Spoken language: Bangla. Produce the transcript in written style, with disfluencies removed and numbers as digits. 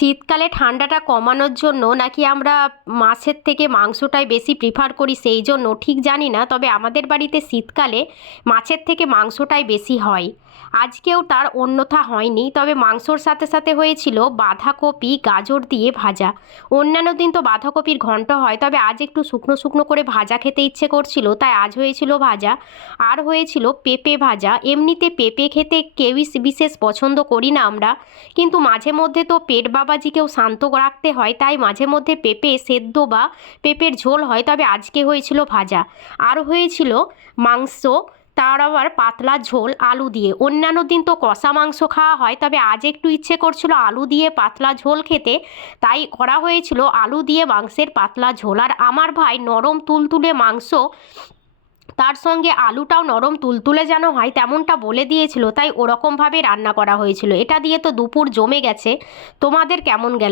শীতকালে ঠান্ডাটা কমানোর জন্য নাকি আমরা মাছের থেকে মাংসটাই বেশি প্রিফার করি সেই জন্য ঠিক জানি না, তবে আমাদের বাড়িতে শীতকালে মাছের থেকে মাংসটাই বেশি হয়। আজকেও তার অন্যথা হয়নি, তবে মাংসর সাথে সাথে হয়েছিল বাঁধাকপি গাজর দিয়ে ভাজা। অন্যান্য দিন তো বাঁধাকপির ঘন্ট হয়, তবে আজ একটু শুকনো শুকনো করে ভাজা খেতে ইচ্ছে করছিল, তাই আজ হয়েছিল ভাজা। আর হয়েছিল পেঁপে ভাজা। এমনিতে পেঁপে খেতে কেউই বিশেষ পছন্দ করি না আমরা, কিন্তু মাঝে মধ্যে তো পেট বাবাজিকেও শান্ত রাখতে হয়, তাই মাঝে মধ্যে পেঁপে সেদ্ধ বা পেঁপের ঝোল হয়, তবে আজকে হয়েছিল ভাজা। আর হয়েছিল মাংস, তার আবার পাতলা ঝোল আলু দিয়ে। অন্যান্য দিন তো কষা মাংস খাওয়া হয়, তবে আজ একটু ইচ্ছে করছিল আলু দিয়ে পাতলা ঝোল খেতে, তাই করা হয়েছিল আলু দিয়ে মাংসের পাতলা ঝোল। আর আমার ভাই নরম তুলতুলে মাংস, তার সঙ্গে আলুটাও নরম তুলতুলে যেন হয় তেমনটা বলে দিয়েছিল, তাই ওরকমভাবে রান্না করা হয়েছিল। এটা দিয়ে তো দুপুর জমে গেছে। তোমাদের কেমন গেল?